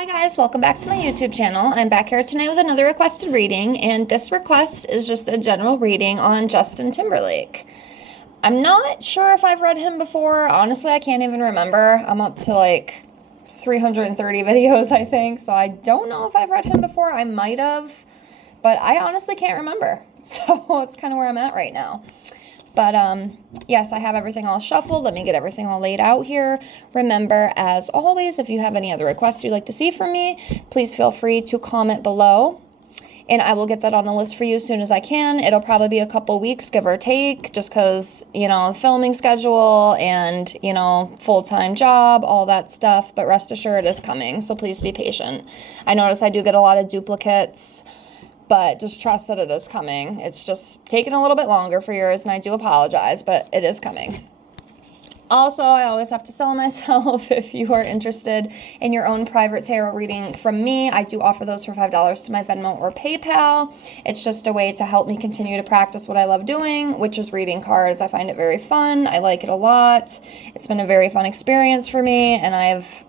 Hi guys, welcome back to my YouTube channel. I'm back here tonight with another requested reading, and this request is just a general reading on Justin Timberlake. I'm not sure if I've read him before. Honestly, I can't even remember. I'm up to like 330 videos, I think, so I don't know if I've read him before. I might have, but I honestly can't remember. So it's kind of where I'm at right now. But yes, I have everything all shuffled. Let me get everything all laid out here. Remember, as always, if you have any other requests you'd like to see from me, please feel free to comment below. And I will get that on the list for you as soon as I can. It'll probably be a couple weeks, give or take, just because, filming schedule and, full-time job, all that stuff. But rest assured, it is coming, so please be patient. I notice I do get a lot of duplicates, but just trust that it is coming. It's just taking a little bit longer for yours, and I do apologize, but it is coming. Also, I always have to sell myself. If you are interested in your own private tarot reading from me, I do offer those for $5 to my Venmo or PayPal. It's just a way to help me continue to practice what I love doing, which is reading cards. I find it very fun. I like it a lot. It's been a very fun experience for me, and I've,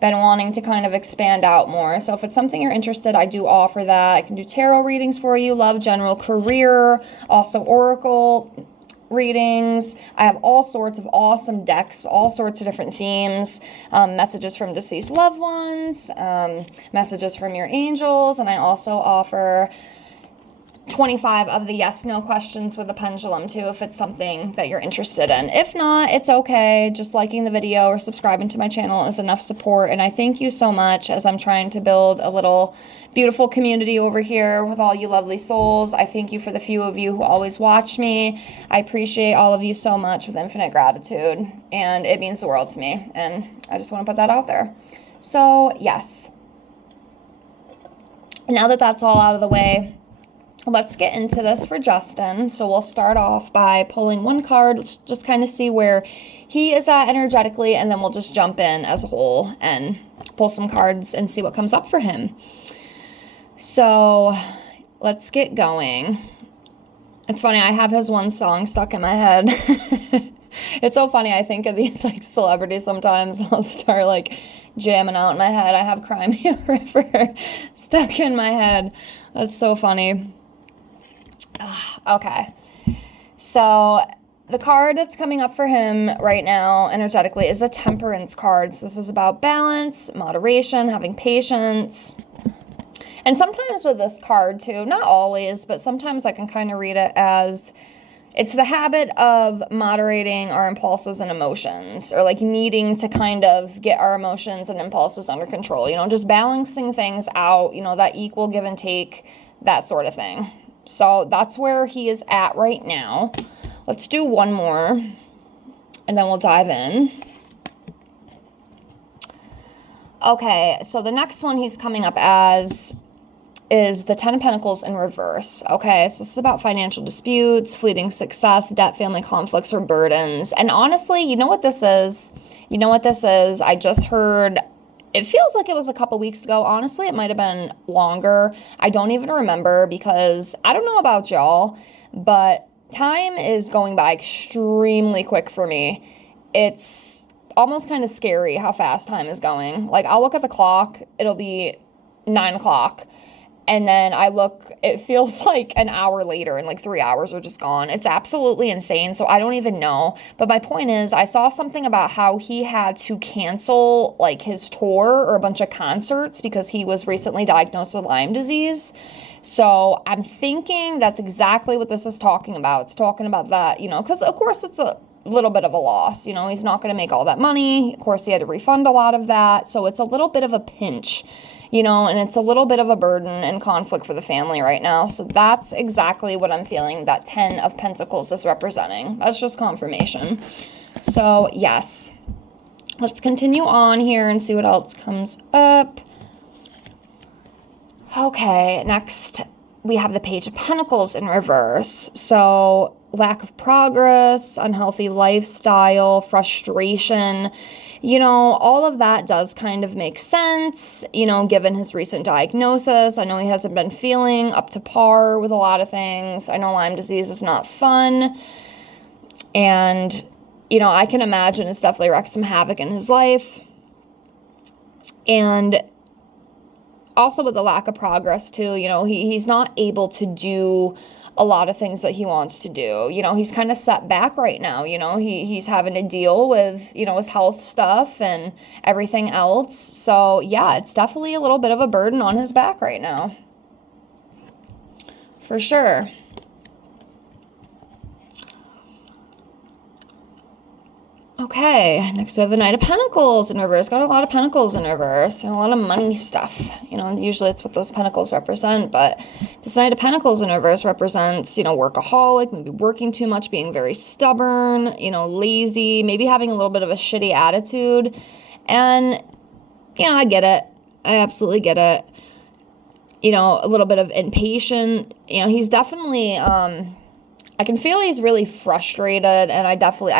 been wanting to kind of expand out more. So if it's something you're interested, I do offer that. I can do tarot readings for you, love, general, career, also oracle readings. I have all sorts of awesome decks, all sorts of different themes, messages from deceased loved ones, messages from your angels, and I also offer 25 of the yes/no questions with a pendulum too, if it's something that you're interested in. If not, it's okay. Just liking the video or subscribing to my channel is enough support, and I thank you so much as I'm trying to build a little beautiful community over here with all you lovely souls. I thank you for the few of you who always watch me. I appreciate all of you so much with infinite gratitude, and it means the world to me, and I just want to put that out there. So yes, now that that's all out of the way, let's get into this for Justin. So we'll start off by pulling one card. Let's just kind of see where he is at energetically, and then we'll just jump in as a whole and pull some cards and see what comes up for him. So let's get going. It's funny, I have his one song stuck in my head. It's so funny, I think of these like celebrities sometimes. I'll start like jamming out in my head. I have Cry Me a River stuck in my head. That's so funny. Okay, so the card that's coming up for him right now energetically is a Temperance card. So this is about balance, moderation, having patience. And sometimes with this card too, not always, but sometimes I can kind of read it as it's the habit of moderating our impulses and emotions, or like needing to kind of get our emotions and impulses under control, just balancing things out, that equal give and take, that sort of thing. So that's where he is at right now. Let's do one more, and then we'll dive in. Okay, so the next one he's coming up as is the 10 of Pentacles in reverse. Okay, so this is about financial disputes, fleeting success, debt, family conflicts, or burdens. And honestly, you know what this is? I just heard, it feels like it was a couple weeks ago. Honestly, it might have been longer. I don't even remember, because I don't know about y'all, but time is going by extremely quick for me. It's almost kind of scary how fast time is going. Like, I'll look at the clock, it'll be 9 o'clock. And then I look, it feels like an hour later, and like 3 hours are just gone. It's absolutely insane. So I don't even know. But my point is, I saw something about how he had to cancel like his tour or a bunch of concerts because he was recently diagnosed with Lyme disease. So I'm thinking that's exactly what this is talking about. It's talking about that, because of course it's a little bit of a loss. He's not going to make all that money. Of course, he had to refund a lot of that. So it's a little bit of a pinch, and it's a little bit of a burden and conflict for the family right now. So that's exactly what I'm feeling that 10 of Pentacles is representing. That's just confirmation. So yes, let's continue on here and see what else comes up. Okay, next we have the Page of Pentacles in reverse. So lack of progress, unhealthy lifestyle, frustration, all of that does kind of make sense, given his recent diagnosis. I know he hasn't been feeling up to par with a lot of things. I know Lyme disease is not fun. And, I can imagine it's definitely wreaked some havoc in his life. And also with the lack of progress too, he's not able to do a lot of things that he wants to do. He's kind of set back right now. He's having to deal with, his health stuff and everything else. So yeah, it's definitely a little bit of a burden on his back right now. For sure. Okay, next we have the Knight of Pentacles in reverse. Got a lot of Pentacles in reverse and a lot of money stuff. Usually it's what those Pentacles represent, but this Knight of Pentacles in reverse represents, workaholic, maybe working too much, being very stubborn, lazy, maybe having a little bit of a shitty attitude. And, I get it. I absolutely get it. A little bit of impatient. He's definitely, I can feel he's really frustrated, and I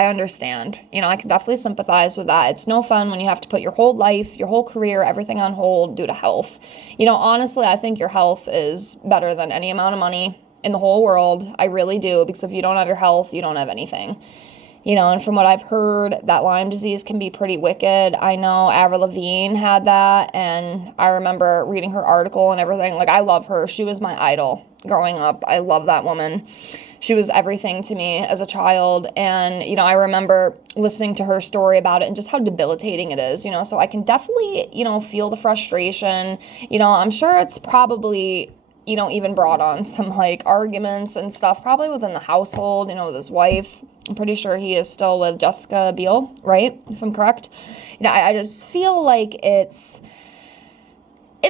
understand. I can definitely sympathize with that. It's no fun when you have to put your whole life, your whole career, everything on hold due to health. Honestly, I think your health is better than any amount of money in the whole world. I really do, because if you don't have your health, you don't have anything. And from what I've heard, that Lyme disease can be pretty wicked. I know Avril Lavigne had that, and I remember reading her article and everything. Like, I love her. She was my idol growing up. I love that woman. She was everything to me as a child, and, I remember listening to her story about it and just how debilitating it is, so I can definitely, feel the frustration. I'm sure it's probably, even brought on some, arguments and stuff, probably within the household, with his wife. I'm pretty sure he is still with Jessica Biel, right? If I'm correct. I just feel like it's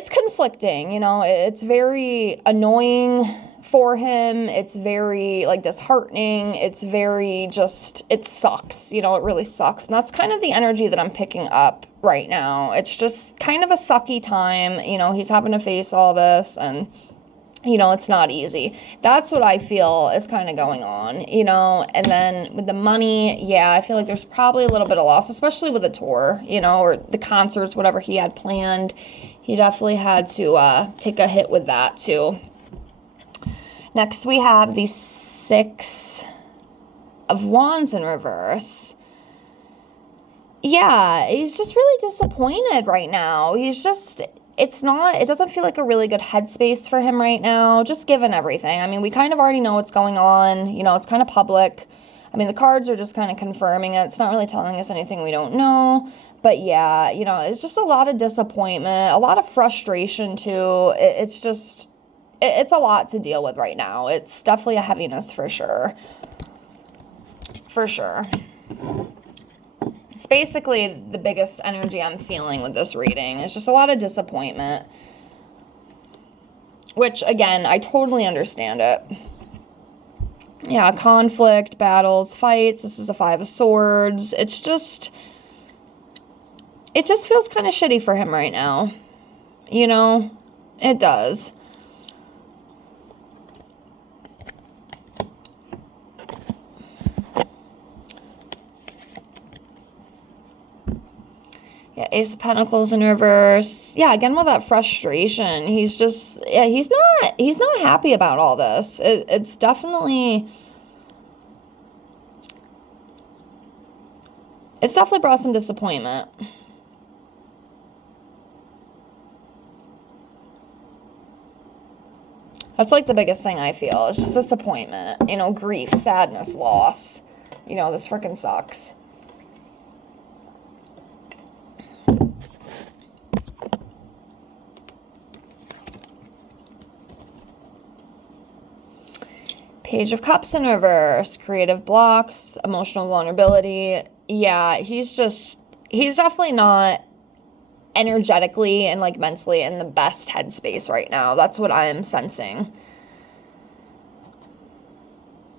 conflicting, it's very annoying for him. It's very disheartening. It's very it sucks, it really sucks. And that's kind of the energy that I'm picking up right now. It's just kind of a sucky time. He's having to face all this, and it's not easy. That's what I feel is kind of going on, and then with the money, yeah, I feel like there's probably a little bit of loss, especially with the tour, or the concerts, whatever he had planned. He definitely had to take a hit with that too. Next, we have the Six of Wands in reverse. Yeah, he's just really disappointed right now. It doesn't feel like a really good headspace for him right now, just given everything. I mean, we kind of already know what's going on. It's kind of public. I mean, the cards are just kind of confirming it. It's not really telling us anything we don't know. But yeah, it's just a lot of disappointment, a lot of frustration too. It's a lot to deal with right now. It's definitely a heaviness for sure. For sure. It's basically the biggest energy I'm feeling with this reading. It's just a lot of disappointment. Which, again, I totally understand it. Yeah, conflict, battles, fights. This is a Five of Swords. It just feels kind of shitty for him right now. It does. Yeah, Ace of Pentacles in reverse. Yeah, again with that frustration. He's not happy about all this. It's definitely brought some disappointment. That's the biggest thing I feel. It's just disappointment, grief, sadness, loss. This freaking sucks. Page of Cups in reverse, creative blocks, emotional vulnerability. Yeah, he's definitely not energetically and mentally in the best headspace right now. That's what I'm sensing.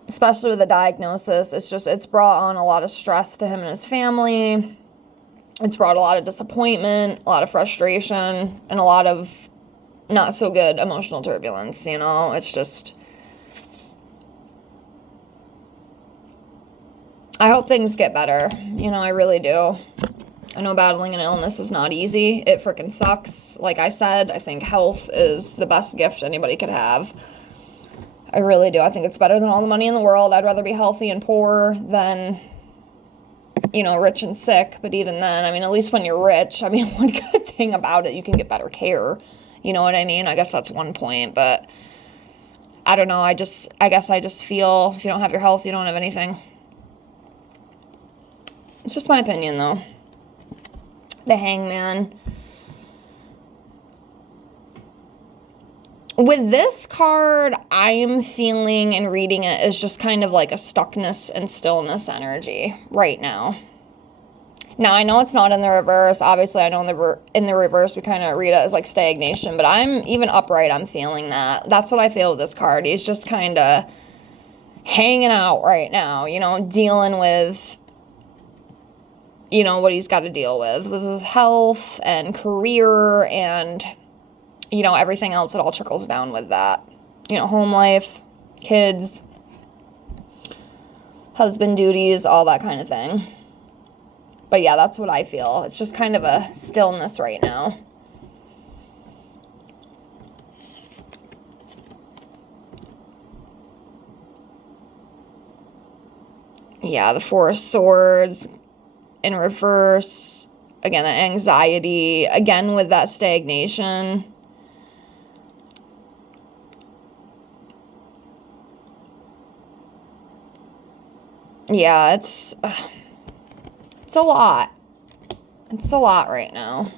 Especially with the diagnosis, it's brought on a lot of stress to him and his family. It's brought a lot of disappointment, a lot of frustration, and a lot of not so good emotional turbulence, It's just... I hope things get better. I really do. I know battling an illness is not easy. It freaking sucks. Like I said, I think health is the best gift anybody could have. I really do. I think it's better than all the money in the world. I'd rather be healthy and poor than rich and sick, but even then, I mean, at least when you're rich, I mean, one good thing about it, you can get better care. You know what I mean? I guess that's one point, but I don't know. I guess I just feel if you don't have your health, you don't have anything. It's just my opinion, though. The Hangman. With this card, I'm feeling and reading it as just kind of like a stuckness and stillness energy right now. Now, I know it's not in the reverse. Obviously, I know in the reverse, we kind of read it as like stagnation, but I'm even upright, I'm feeling that. That's what I feel with this card. He's just kind of hanging out right now, dealing with, what he's got to deal with his health and career and, everything else. It all trickles down with that. Home life, kids, husband duties, all that kind of thing. But yeah, that's what I feel. It's just kind of a stillness right now. Yeah, the Four of Swords in reverse. Again, the anxiety. Again, with that stagnation. Yeah, it's a lot. It's a lot right now.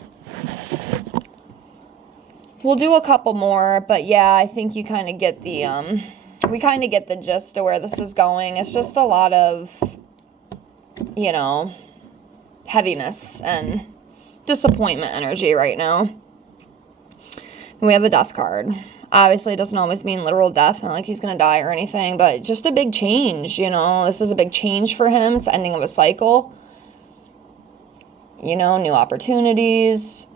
We'll do a couple more, but yeah, I think you kind of get the, we kind of get the gist of where this is going. It's just a lot of, heaviness and disappointment energy right now. And we have the Death card. Obviously, it doesn't always mean literal death, not like he's going to die or anything, but just a big change, This is a big change for him. It's the ending of a cycle. New opportunities.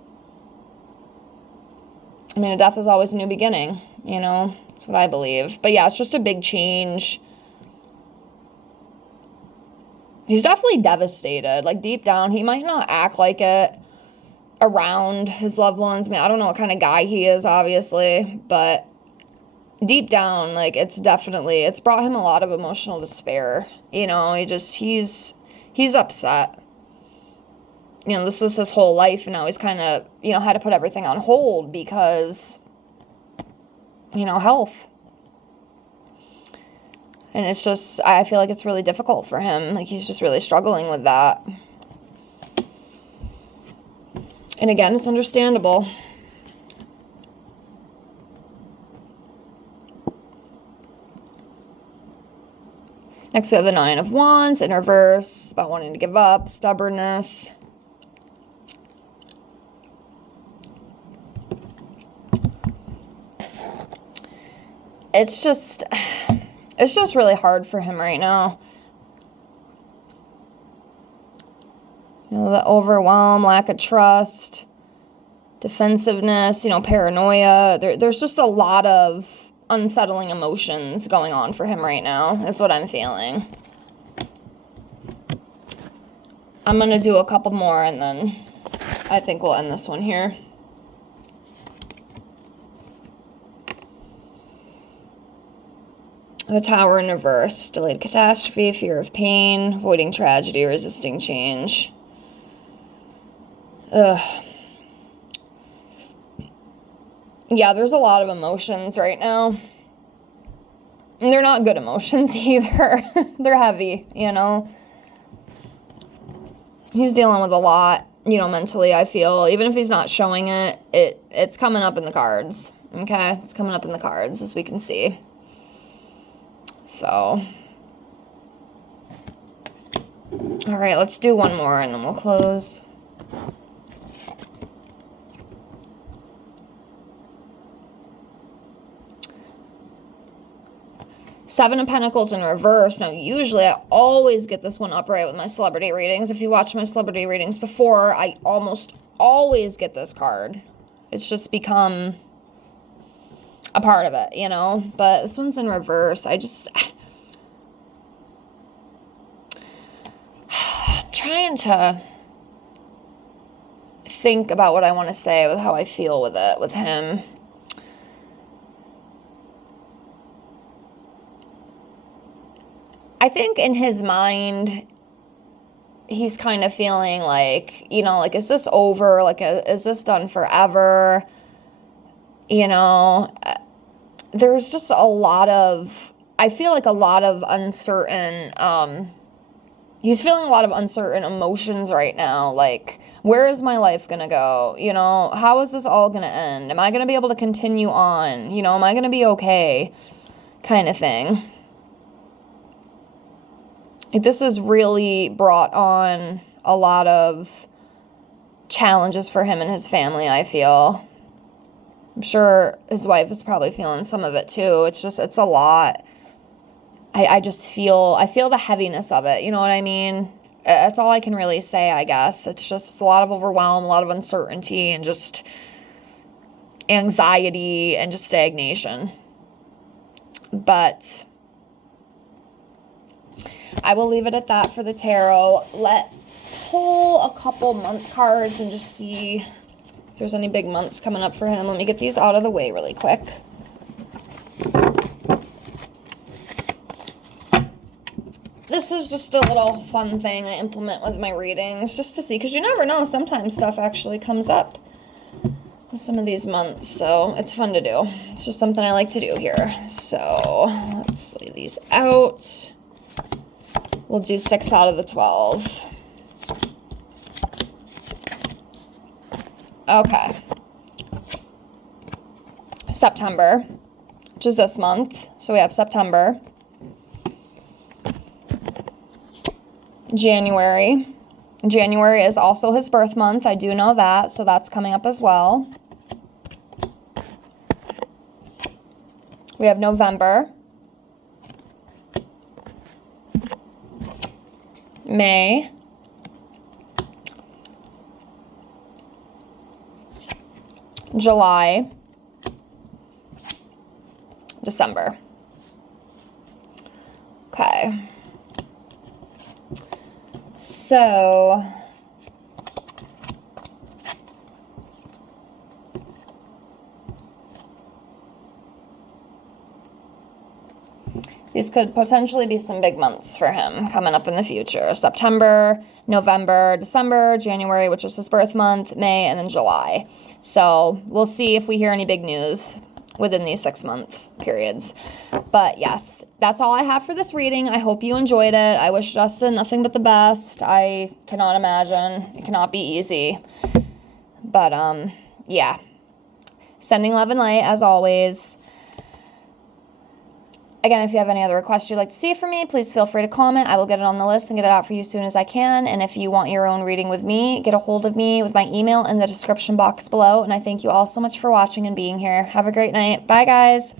I mean, a death is always a new beginning, That's what I believe. But yeah, it's just a big change. He's definitely devastated. Like, deep down, he might not act like it around his loved ones. I mean, I don't know what kind of guy he is, obviously, but deep down, like, it's brought him a lot of emotional despair. He's upset. This was his whole life, and now he's kind of, had to put everything on hold because, health. And it's just, I feel like it's really difficult for him. Like, he's just really struggling with that. And again, it's understandable. Next, we have the Nine of Wands in reverse, about wanting to give up, stubbornness. It's just really hard for him right now. The overwhelm, lack of trust, defensiveness, paranoia. There's just a lot of unsettling emotions going on for him right now, is what I'm feeling. I'm going to do a couple more, and then I think we'll end this one here. The Tower in reverse. Delayed catastrophe, fear of pain, avoiding tragedy, resisting change. Ugh. Yeah, there's a lot of emotions right now. And they're not good emotions either. They're heavy, He's dealing with a lot, mentally, I feel. Even if he's not showing it, it's coming up in the cards. Okay? It's coming up in the cards, as we can see. So, all right, let's do one more and then we'll close. Seven of Pentacles in reverse. Now, usually I always get this one upright with my celebrity readings. If you watched my celebrity readings before, I almost always get this card. It's just become a part of it, But this one's in reverse. I'm trying to think about what I want to say with how I feel with it, with him. I think in his mind, he's kind of feeling like, like, is this over? Like, is this done forever? There's just I feel like a lot of uncertain, he's feeling a lot of uncertain emotions right now. Like, where is my life going to go? How is this all going to end? Am I going to be able to continue on? Am I going to be okay? Kind of thing. This has really brought on a lot of challenges for him and his family, I feel. I'm sure his wife is probably feeling some of it too. It's a lot. I feel the heaviness of it. You know what I mean? That's all I can really say, I guess. It's a lot of overwhelm, a lot of uncertainty, and just anxiety and just stagnation. But I will leave it at that for the tarot. Let's pull a couple month cards and just see if there's any big months coming up for him. Let me get these out of the way really quick. This is just a little fun thing I implement with my readings, just to see, because you never know, sometimes stuff actually comes up with some of these months, so it's fun to do. It's just something I like to do here. So let's lay these out. We'll do 6 out of the 12. Okay. September, which is this month. So we have September. January. January is also his birth month. I do know that, so that's coming up as well. We have November. May. July. December. Okay. So these could potentially be some big months for him coming up in the future. September, November, December, January, which is his birth month, May, and then July. So we'll see if we hear any big news within these 6-month periods. But yes, that's all I have for this reading. I hope you enjoyed it. I wish Justin nothing but the best. I cannot imagine. It cannot be easy. But, yeah. Sending love and light, as always. Again, if you have any other requests you'd like to see from me, please feel free to comment. I will get it on the list and get it out for you as soon as I can. And if you want your own reading with me, get a hold of me with my email in the description box below. And I thank you all so much for watching and being here. Have a great night. Bye, guys.